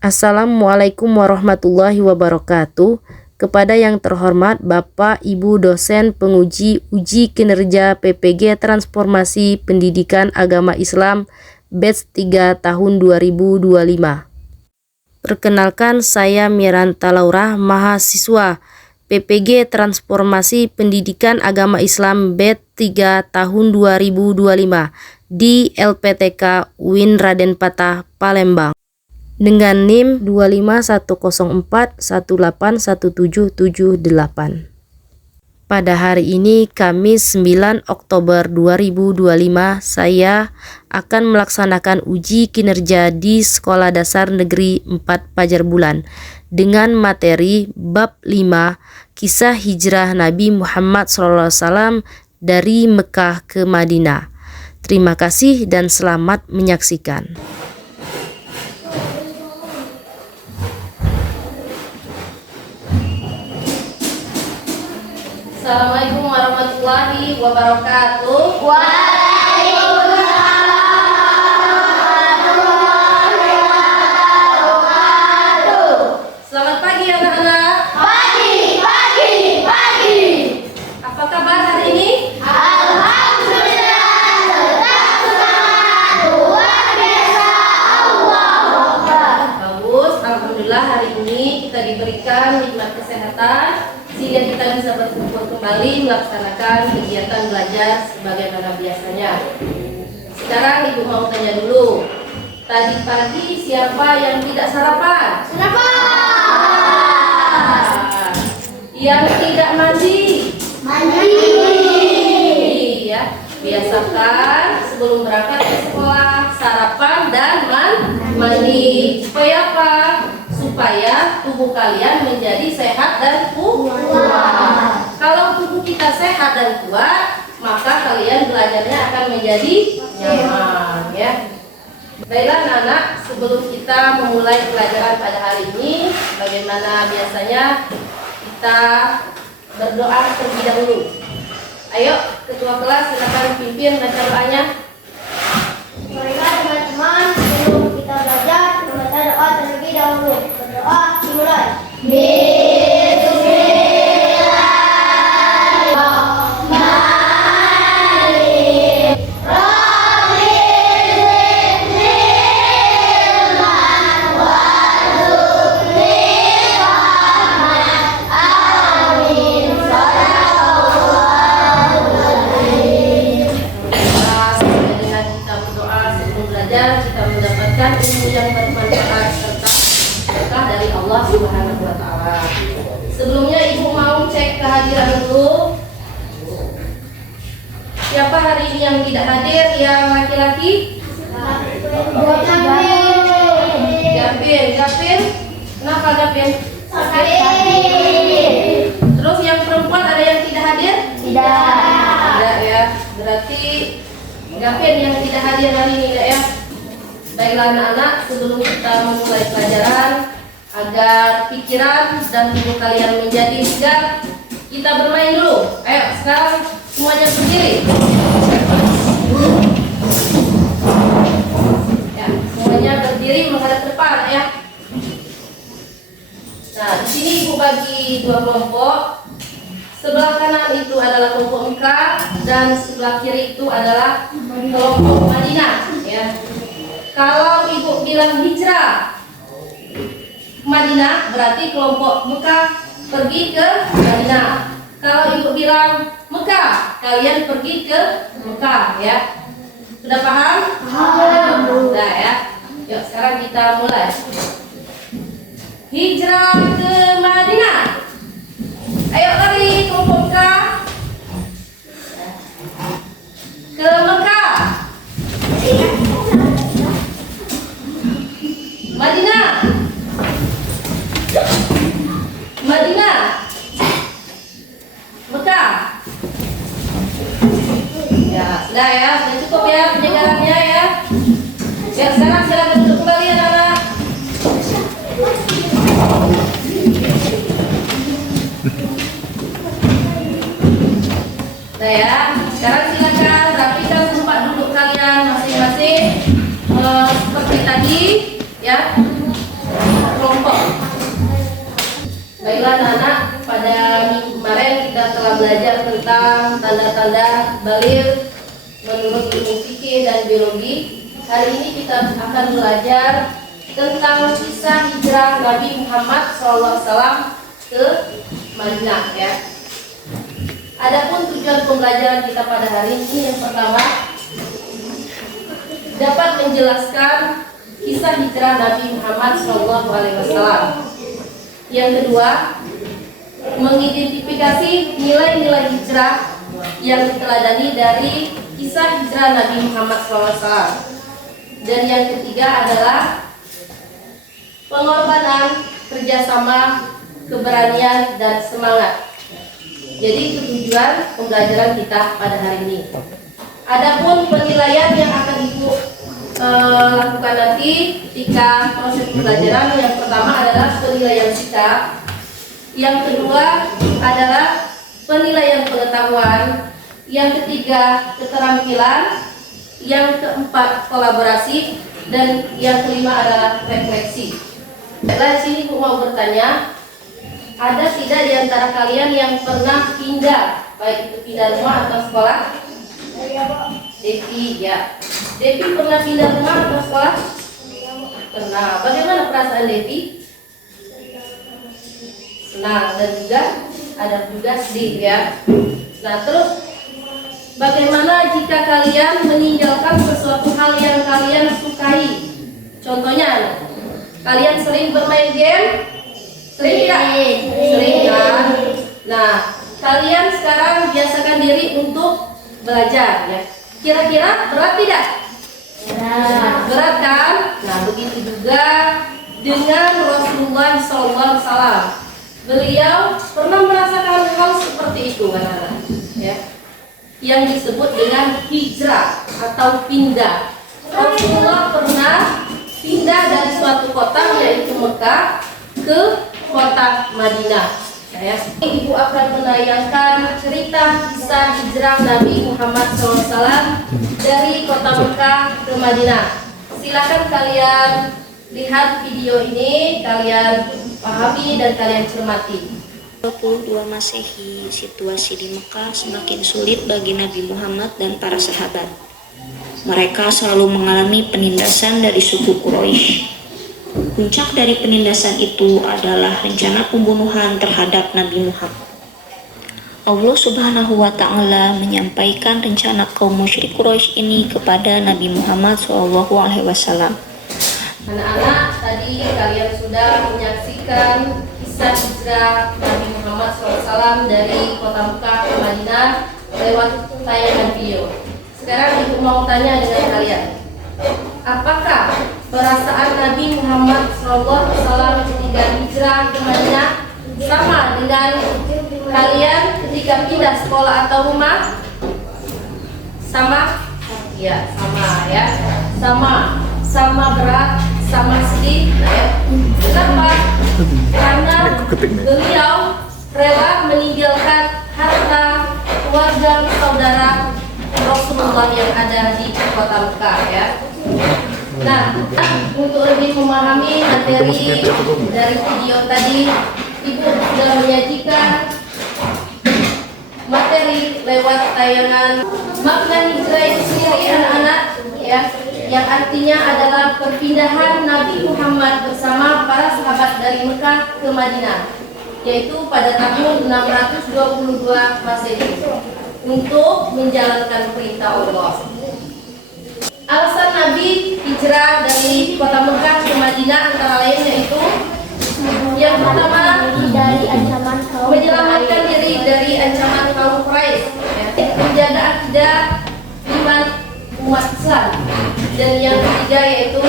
Assalamualaikum warahmatullahi wabarakatuh. Kepada yang terhormat Bapak Ibu dosen penguji uji kinerja PPG Transformasi Pendidikan Agama Islam batch 3 tahun 2025. Perkenalkan, saya Miranta Laura, mahasiswa PPG Transformasi Pendidikan Agama Islam batch 3 tahun 2025 di LPTK UIN Raden Patah, Palembang, dengan NIM 25104181778. Pada hari ini, Kamis 9 Oktober 2025, saya akan melaksanakan uji kinerja di Sekolah Dasar Negeri 4 Pajar Bulan dengan materi bab 5 Kisah Hijrah Nabi Muhammad SAW dari Mekah ke Madinah. Terima kasih dan selamat menyaksikan. Assalamualaikum warahmatullahi wabarakatuh. Selamat pagi anak-anak. Pagi. Apa kabar hari ini? Alhamdulillah, tetap semangat, luar biasa, Allahu Akbar. Bagus, alhamdulillah hari ini kita diberikan nikmat kesehatan sehingga kita bisa berkumpul kembali melaksanakan kegiatan belajar sebagaimana biasanya. Sekarang Ibu mau tanya dulu. Tadi pagi siapa yang tidak sarapan? Kenapa? Yang tidak mandi? Mandi. Ya, biasakan sebelum berangkat ke sekolah sarapan dan mandi. Supaya apa? Supaya tubuh kalian menjadi sehat dan kuat. Kalau tubuh kita sehat dan kuat, maka kalian belajarnya akan menjadi nyaman, ya. Baiklah anak-anak, sebelum kita memulai pelajaran pada hari ini, bagaimana biasanya kita berdoa terlebih dahulu. Ayo, ketua kelas silakan pimpin baca doanya. Marilah teman-teman, sebelum kita belajar, membaca doa terlebih dahulu. Berdoa dimulai. Sesuai dengan kita berdoa sebelum belajar, kita mendapatkan ilmu yang bermanfaat serta berkah dari Allah Subhanahu wa Ta'ala. Sebelumnya Ibu mau cek kehadiran dulu. Siapa hari ini yang tidak hadir? Yang laki-laki? Gapin. Kenapa Gapin? Terus yang perempuan ada yang tidak hadir? Tidak ya. Berarti Gapin yang tidak hadir hari ini, tidak ya? Baiklah anak-anak, sebelum kita memulai pelajaran, agar pikiran dan tubuh kalian menjadi segar, kita bermain dulu. Ayo, sekarang semuanya berdiri. Ya, semuanya berdiri menghadap depan, ya. Nah, di sini Ibu bagi dua kelompok. Sebelah kanan itu adalah kelompok Mekah dan sebelah kiri itu adalah kelompok Madinah, ya. Kalau Ibu bilang hijrah Madinah, berarti kelompok Mekah pergi ke Madinah. Kalau Ibu bilang Mekah, kalian pergi ke Mekah, ya. Sudah paham? Sudah ya. Yuk sekarang kita mulai. Hijrah ke Madinah. Ayo lari kelompok Mekah. Ke Mekah. Madinah. Mekah. Ya, sudah ya, sudah cukup ya penjelasannya ya. Ya, sekarang silakan duduk kembali anak-anak. Nah ya, sekarang silakan rapikan tempat duduk kalian masing-masing seperti tadi ya. Baiklah anak-anak, pada minggu kemarin kita telah belajar tentang tanda-tanda baligh menurut ilmu fikih dan biologi. Hari ini kita akan belajar tentang kisah hijrah Nabi Muhammad SAW ke Madinah ya. Adapun tujuan pembelajaran kita pada hari ini yang pertama dapat menjelaskan kisah hijrah Nabi Muhammad SAW. Yang kedua, mengidentifikasi nilai-nilai hijrah yang diteladani dari kisah hijrah Nabi Muhammad SAW. Dan yang ketiga adalah pengorbanan, kerjasama, keberanian, dan semangat. Jadi itu tujuan pembelajaran kita pada hari ini. Adapun penilaian yang akan Ibu lakukan nanti ketika proses pembelajaran, yang pertama adalah penilaian sikap, yang kedua adalah penilaian pengetahuan, yang ketiga keterampilan, yang keempat kolaborasi, dan yang kelima adalah refleksi. Di sini Ibu mau bertanya, ada tidak di antara kalian yang pernah pindah, baik itu pindah rumah atau sekolah? Devi, ya. Devi pernah pindah rumah atau sekolah? Pernah. Bagaimana perasaan Devi? Senang, dan juga ada juga sedih ya. Nah, terus bagaimana jika kalian meninggalkan sesuatu hal yang kalian sukai? Contohnya, kalian sering bermain game? Sering tidak? Sering kan? Nah, kalian sekarang biasakan diri untuk belajar ya. Kira-kira berat tidak? Berat kan? Nah, begitu juga dengan Rasulullah SAW. Beliau pernah merasakan hal seperti itu kan, ya, yang disebut dengan hijrah atau pindah. Rasulullah pernah pindah dari suatu kota yaitu Mekah ke kota Madinah. Ya. Ibu akan menayangkan cerita kisah hijrah Nabi Muhammad SAW dari kota Mekah ke Madinah. Silakan kalian lihat video ini, kalian pahami dan kalian cermati. 22 Masehi, situasi di Mekah semakin sulit bagi Nabi Muhammad dan para sahabat. Mereka selalu mengalami penindasan dari suku Quraisy. Puncak dari penindasan itu adalah rencana pembunuhan terhadap Nabi Muhammad. Allah Subhanahu wa Ta'ala menyampaikan rencana kaum musyrik Quraisy ini kepada Nabi Muhammad SAW. Anak-anak, tadi kalian sudah menyaksikan kisah hijrah Nabi Muhammad SAW dari kota Mekah ke Madinah lewat tayangan video. Sekarang Ibu mau tanya dengan kalian, apakah perasaan Nabi Muhammad SAW ketika hijrah ke Madinah sama dengan kalian ketika pindah sekolah atau rumah? Sama? Ya, sama ya. Sama berat, sama sedih. Nah, ya. Kenapa? Karena beliau rela meninggalkan harta, keluarga, saudara Rasulullah yang ada di kota Mekah ya. Nah, untuk lebih memahami materi dari video tadi, Ibu sudah menyajikan materi lewat tayangan makna hijrah itu sendiri anak-anak ya, yang artinya adalah perpindahan Nabi Muhammad bersama para sahabat dari Mekah ke Madinah, yaitu pada tahun 622 Masehi untuk menjalankan perintah Allah. Alasan Nabi hijrah dari kota Mekah ke Madinah antara lain yaitu yang pertama, Dari ancaman kaum menyelamatkan diri dari ancaman kaum Quraisy, menjaga akidah iman umat Islam, dan yang ketiga yaitu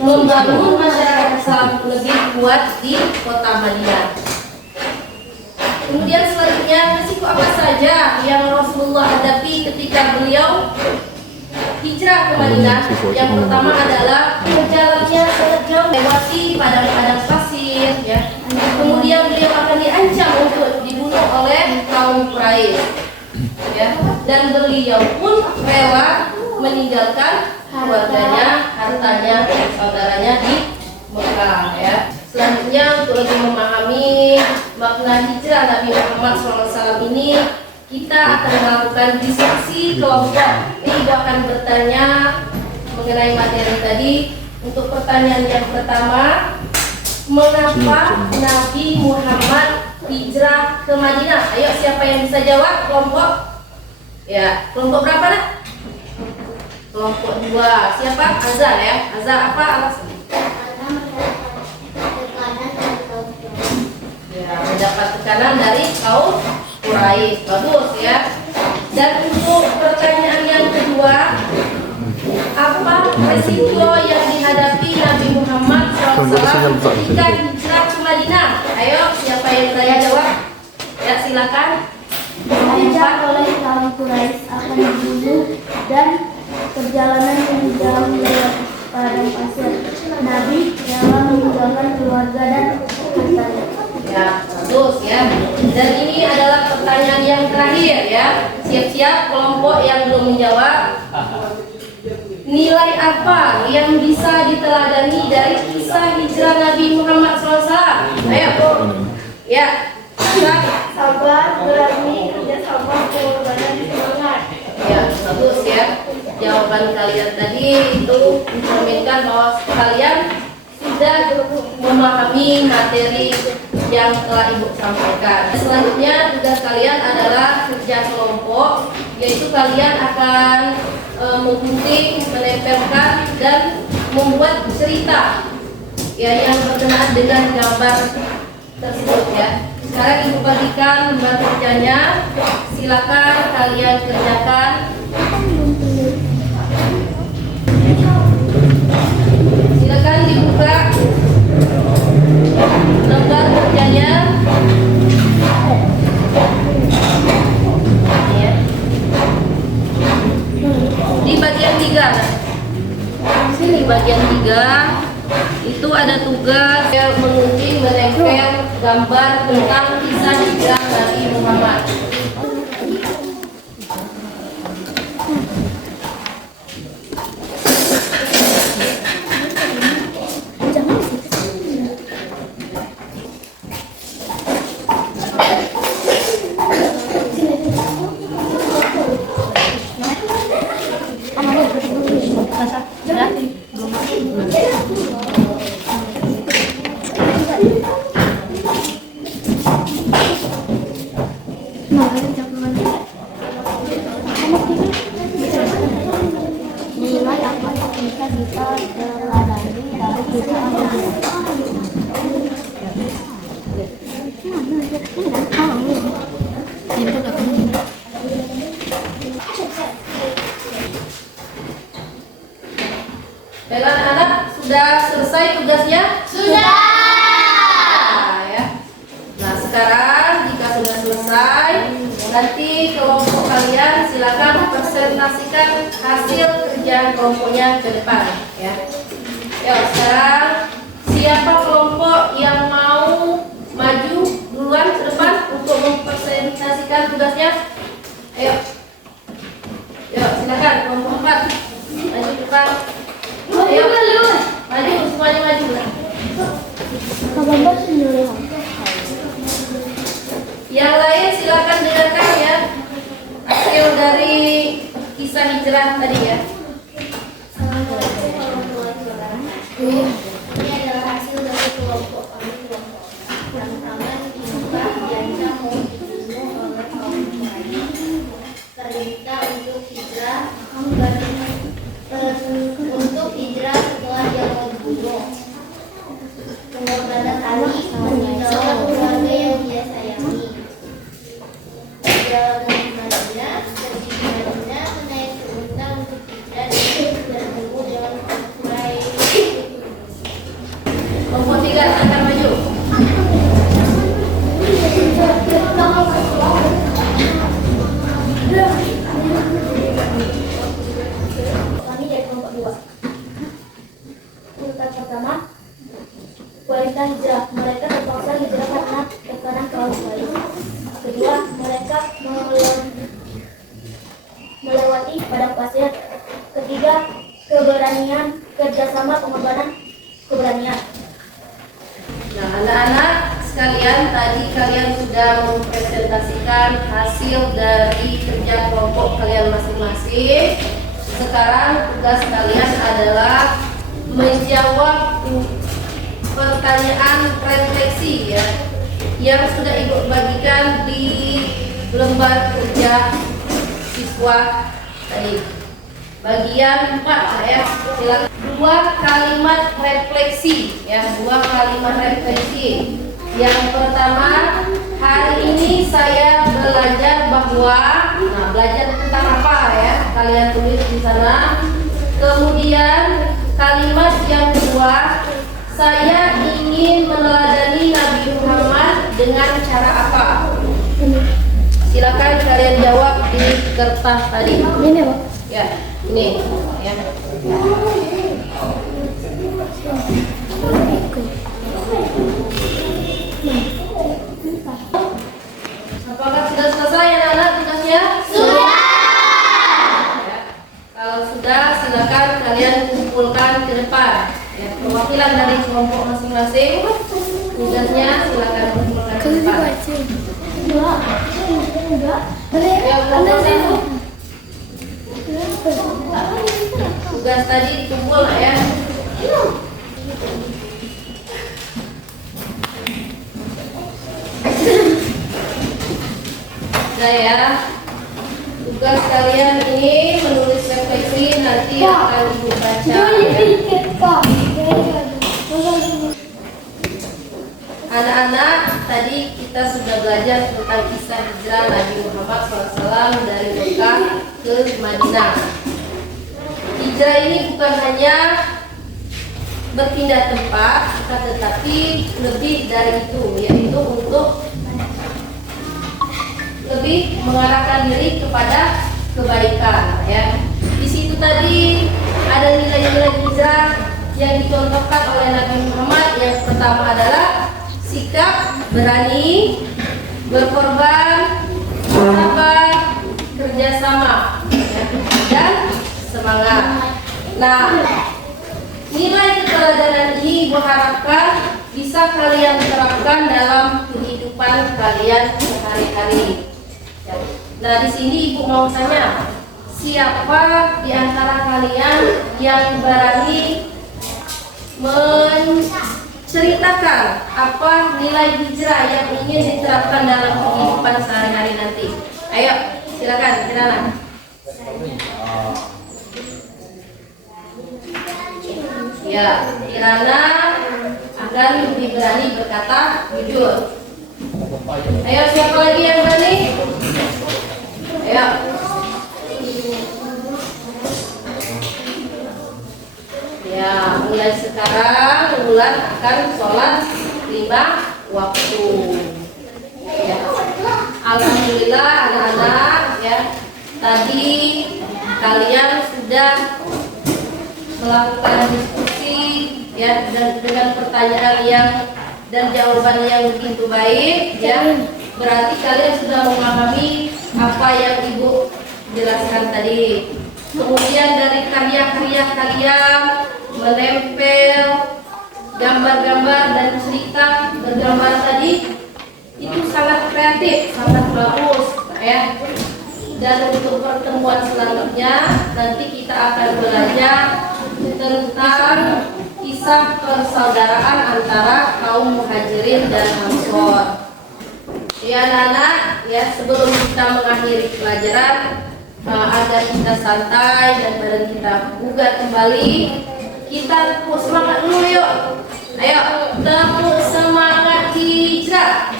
membangun masyarakat Islam lebih kuat di kota Madinah. Kemudian selanjutnya, risiko apa saja yang Rasulullah hadapi ketika beliau hijrah ke Madinah? Yang pertama adalah perjalanannya sangat jauh, lewati padang-padang pasir ya. Kemudian beliau akan diancam untuk dibunuh oleh kaum Quraisy ya. Dan beliau pun rela meninggalkan keluarganya, hartanya, saudaranya di Mekah ya. Selanjutnya, untuk lebih memahami makna hijrah Nabi Muhammad SAW ini, kita akan melakukan diskusi kelompok. Ibu akan bertanya mengenai materi tadi. Untuk pertanyaan yang pertama, mengapa Nabi Muhammad hijrah ke Madinah? Ayo, siapa yang bisa jawab? Kelompok? Ya, kelompok berapa dah? Kelompok 2. Siapa? Azhar ya. Azhar apa alasannya? Ya, mendapat tekanan dari kaum Quraisy. Bagus ya. Dan untuk pertanyaan yang kedua, apa resiko yang dihadapi Nabi Muhammad SAW ketika hijrah ke Madinah? Ayo, siapa yang saya jawab? Ya, silakan. Dihajak oleh kaum Quraisy akan dibunuh dan perjalanan yang jauh lewat padang pasir. Nabi rela meninggalkan keluarga dan hartanya. Ya, bagus ya. Dan ini adalah pertanyaan yang terakhir ya. Siap-siap kelompok yang belum menjawab. Nilai apa yang bisa diteladani dari kisah hijrah Nabi Muhammad SAW? Ayo. Ya. Sabar, berani, kerjasama, pengorbanan, semangat. Ya, bagus ya. Jawaban kalian tadi itu mencerminkan bahwa kalian sudah memahami materi yang telah Ibu sampaikan. Selanjutnya tugas kalian adalah kerja kelompok, yaitu kalian akan menggunting, menempelkan dan membuat cerita ya yang berkenaan dengan gambar tersebut ya. Sekarang Ibu bagikan lembar kerjanya, silakan kalian kerjakan. Silakan dibuka lembar kerjanya. Ya. Di bagian 3. Di bagian 3 itu ada tugas yang mengunci menempel gambar tentang kisah hijrah Nabi Muhammad. Nilai apa yang bisa kita teladani dari kisah Anak-anak sudah selesai tugasnya? Sudah. Ya. Nah, sekarang jika sudah selesai, nanti kelompok kalian silakan presentasikan hasil kerja kelompoknya ke depan ya. Ya, sekarang siapa kelompok yang mau maju duluan ke depan untuk mempresentasikan tugasnya? Ayo. Yuk, silakan kelompok 4. Maju ke depan. Ayo, maju semuanya maju. Yang lain silakan dengarkan ya hasil dari kisah hijrah tadi ya. Ini adalah hasil dari kelompok kami. Yang pertama dibuka diancam mau dibunuh oleh kaum Quraisy. Perintah untuk hijrah untuk hijrah setelah dia mau dibunuh. Pengorbanan Ali meninggalkan keluarga yang dia sayangi. Perjalanan di Madinah, pergi di Madinah, menaiki unta untuk hijrah dan bertemu dengan kaum Quraisy. Kelompok 3 akan maju. Kami dari kelompok 2. Urutan pertama, wanita hijrah. Mereka terpaksa hijrah karena tekanan kaum Quraisy. Kedua, mereka melewati padang pasir. Ketiga, keberanian, kerjasama, pengorbanan, keberanian. Nah, anak-anak sekalian, tadi kalian sudah mempresentasikan hasil dari kerja kelompok kalian masing-masing. Sekarang tugas kalian adalah menjawab pertanyaan refleksi ya, yang sudah Ibu bagikan di lembar kerja siswa tadi. Bagian 4 ya, silakan. 2 kalimat refleksi ya, 2 kalimat refleksi. Yang pertama, hari ini saya belajar bahwa, nah belajar tentang apa ya? Kalian tulis di sana. Kemudian kalimat yang kedua, saya ingin meneladani Nabi Muhammad dengan cara apa? Silakan kalian jawab di kertas tadi. Ini Pak. Ya, ini ya. Apakah sudah selesai anak-anak tugasnya? Sudah. Ya. Kalau sudah, silakan kalian kumpulkan ke depan. Ya, perwakilan dari kelompok masing-masing. Tugasnya silakan kumpulkan ke depan. Ya, kumpulkan. Tugas tadi dikumpul ya. Nah ya, tugas kalian ini menulis refleksi, nanti akan Ibu baca ya. Anak-anak, tadi kita sudah belajar tentang kisah hijrah Nabi Muhammad SAW dari Mekah ke Madinah. Hijrah ini bukan hanya berpindah tempat, tetapi lebih dari itu, yaitu untuk lebih mengarahkan diri kepada kebaikan. Ya, di situ tadi ada nilai-nilai hijrah yang dicontohkan oleh Nabi Muhammad. Yang pertama adalah sikap berani, berkorban, sabar, kerjasama, ya, dan semangat. Nah, nilai keteladanan ini Ibu harapkan bisa kalian terapkan dalam kehidupan kalian sehari-hari. Ya. Nah, di sini Ibu mau tanya, siapa di antara kalian yang berani menceritakan apa nilai hijrah yang ingin diterapkan dalam kehidupan sehari-hari nanti? Ayo, silakan, Kirana. Ya, Kirana akan lebih berani berkata jujur. Ayo, siapa lagi yang berani? Ayo. Ya, mulai sekarang Wulan akan sholat 5 waktu. Ya. Alhamdulillah anak-anak ya. Tadi kalian sudah melakukan diskusi ya, dan dengan pertanyaan yang dan jawaban yang begitu baik ya. Berarti kalian sudah memahami apa yang Ibu jelaskan tadi. Kemudian dari karya-karya kalian menempel gambar-gambar dan cerita bergambar tadi itu sangat kreatif, sangat bagus ya. Dan untuk pertemuan selanjutnya nanti kita akan belajar tentang kisah persaudaraan antara kaum muhajirin dan ansor. Ya anak-anak ya, sebelum kita mengakhiri pelajaran, agar kita santai dan badan kita bugar kembali, kita tepuk semangat dulu yuk. Ayo tepuk semangat hijrah.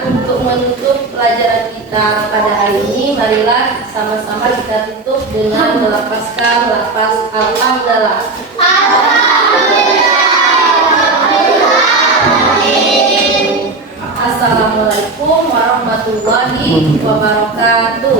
Untuk menutup pelajaran kita pada hari ini, marilah sama-sama kita tutup dengan melafazkan lafaz alhamdulillah. Assalamualaikum warahmatullahi wabarakatuh.